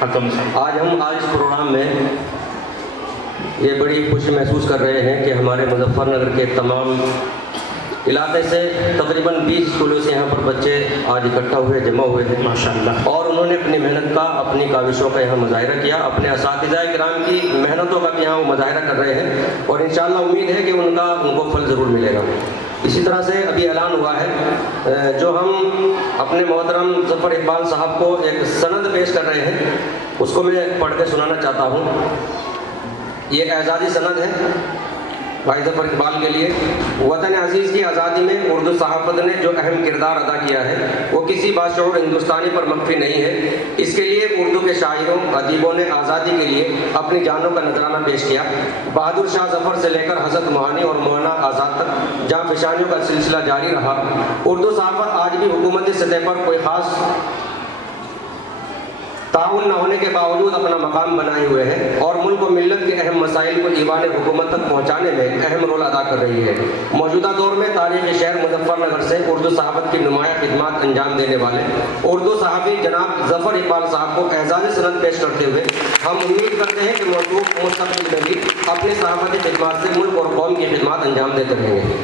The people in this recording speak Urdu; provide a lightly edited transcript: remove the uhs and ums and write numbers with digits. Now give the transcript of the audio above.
آج ہم اس پروگرام میں یہ بڑی خوشی محسوس کر رہے ہیں کہ ہمارے مظفر نگر کے تمام علاقے سے تقریباً 20 اسکولوں سے یہاں پر بچے آج اکٹھا ہوئے، جمع ہوئے تھے ماشاءاللہ، اور انہوں نے اپنی محنت کا، اپنی کاوشوں کا یہاں مظاہرہ کیا، اپنے اساتذہ کرام کی محنتوں کا بھی یہاں وہ مظاہرہ کر رہے ہیں، اور انشاءاللہ امید ہے کہ ان کو پھل ضرور ملے گا۔ اسی طرح سے ابھی اعلان ہوا ہے جو ہم اپنے محترم ظفر اقبال صاحب کو ایک سند پیش کر رہے ہیں، اس کو میں پڑھ کے سنانا چاہتا ہوں۔ یہ اعزازی سند ہے بھائی ظفر اقبال کے لیے۔ وطن عزیز کی آزادی میں اردو صحافت نے جو اہم کردار ادا کیا ہے وہ کسی باشعور ہندوستانی پر مخفی نہیں ہے۔ اس کے لیے اردو کے شاعروں، ادیبوں نے آزادی کے لیے اپنی جانوں کا نذرانہ پیش کیا۔ بہادر شاہ ظفر سے لے کر حضرت موہانی اور مولانا آزاد تک جہاں فشانیوں کا سلسلہ جاری رہا، اردو صحافت آج بھی حکومتی سطح پر کوئی خاص تعاون نہ ہونے کے باوجود اپنا مقام بنائے ہوئے ہے، اور ملک و ملت کے اہم مسائل کو ایوان حکومت تک پہنچانے میں اہم رول ادا کر رہی ہے۔ موجودہ دور میں تاریخی شہر مظفر نگر سے اردو صحافت کی نمایاں خدمات انجام دینے والے اردو صحافی جناب ظفر اقبال صاحب کو اعزازی سند پیش کرتے ہوئے ہم امید کرتے ہیں کہ مستقبل میں بھی اپنی صحافتی خدمات سے ملک اور قوم کی خدمات انجام دیتے رہیں گے۔